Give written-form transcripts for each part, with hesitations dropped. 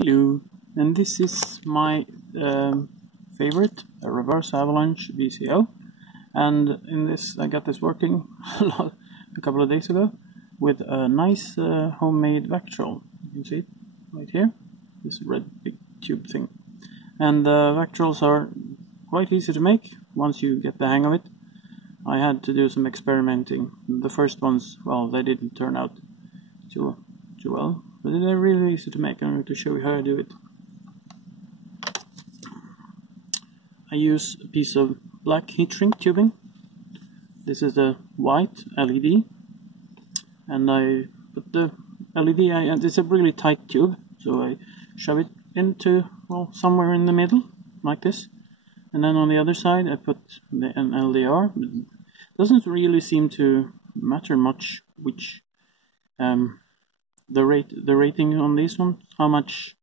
Hello, and this is my favorite, a reverse avalanche VCO, and in this I got this working a couple of days ago with a nice homemade Vactrol. You can see it right here, this red big tube thing. And Vactrols are quite easy to make once you get the hang of it. I had to do some experimenting. The first ones, well, they didn't turn out too well, but they're really easy to make. I'm going to show you how I do it. I use a piece of black heat shrink tubing. This is a white LED, and I put the LED, it's a really tight tube, so I shove it into, well, somewhere in the middle, like this. And then on the other side I put an LDR. It doesn't really seem to matter much which the rating on these ones, how much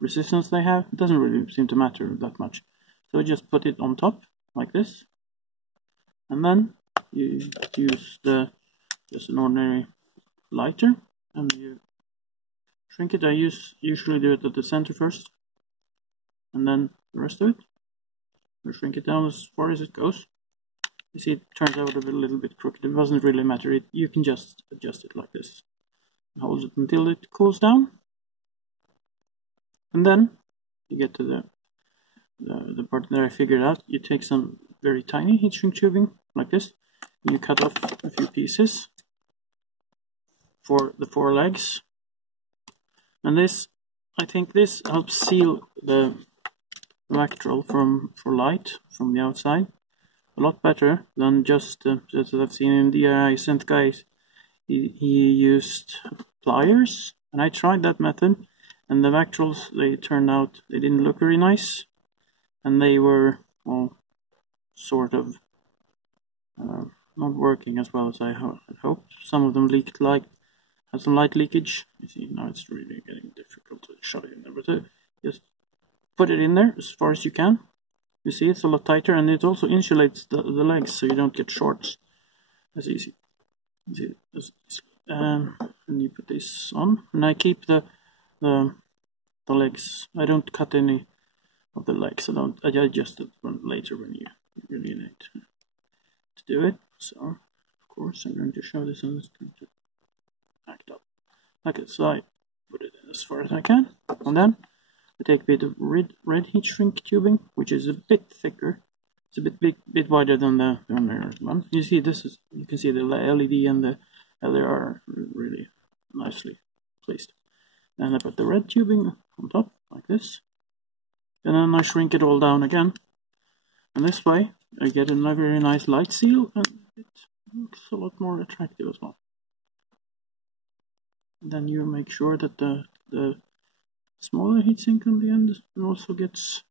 resistance they have. It doesn't really seem to matter that much. So just put it on top like this, and then you use just an ordinary lighter, and you shrink it. I usually do it at the center first, and then the rest of it. I shrink it down as far as it goes. You see, it turns out a little bit crooked. It doesn't really matter. You can just adjust it like this. Hold it until it cools down, and then you get to the part that I figured out. You take some very tiny heat shrink tubing like this, and you cut off a few pieces for the 4 legs, and this, I think this helps seal the Vactrol for light from the outside a lot better than just as I've seen in the synth guys. He used pliers, and I tried that method, and the Vactrols, they turned out, they didn't look very nice, and they were, well, sort of not working as well as I had hoped. Some of them leaked, had some light leakage. You see, now it's really getting difficult to shove it in there, but just put it in there as far as you can. You see, it's a lot tighter, and it also insulates the legs so you don't get shorts. That's easy. And you put this on, and I keep the legs. I don't cut any of the legs. I adjust it later when you really need to do it. So of course I'm going to show this, and it's going to act up. Okay, so I put it in as far as I can, and then I take a bit of red heat shrink tubing, which is a bit thicker. It's a bit wider than the ordinary one. You see, you can see the LED and the LDR are really nicely placed. Then I put the red tubing on top like this, and then I shrink it all down again. And this way I get a very nice light seal, and it looks a lot more attractive as well. And then you make sure that the smaller heatsink on the end also gets.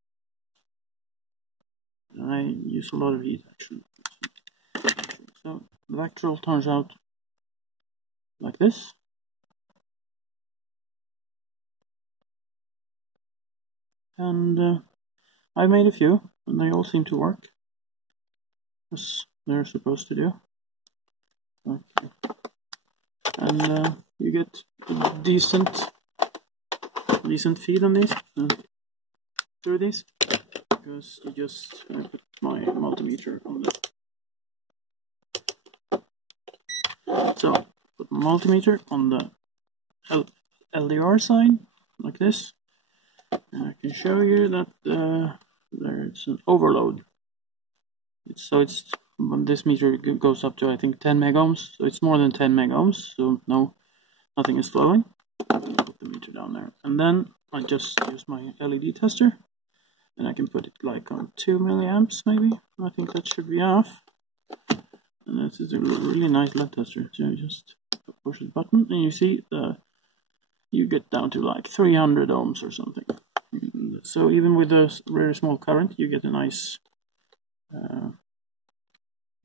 I use a lot of heat actually. So the Vactrol turns out like this. And I made a few, and they all seem to work as they're supposed to do. Okay. And you get a decent feed on these through these, because you just put my multimeter on the. So put my multimeter on the LDR side like this. I can show you that there's an overload. When this meter goes up to, I think, 10 megohms, so it's more than 10 megohms, so nothing is flowing. Put the meter down there, and then I just use my LED tester, and I can put it like on 2 milliamps maybe. I think that should be enough. And this is a really nice LED tester, so you just push the button, and you see you get down to like 300 ohms or something. So even with a very small current, you get a nice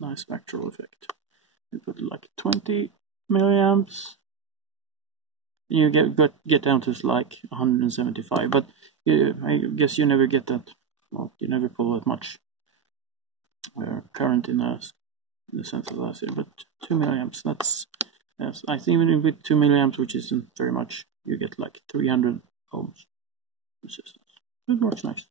Vactrol effect. You put like 20 milliamps, and you get down to like 175. But I guess you never get that. Well, you never pull that much current in the sensor last year. But 2 milliamps. That's, yes, I think even with 2 milliamps, which isn't very much, you get like 300 ohms. resistance. It works nice.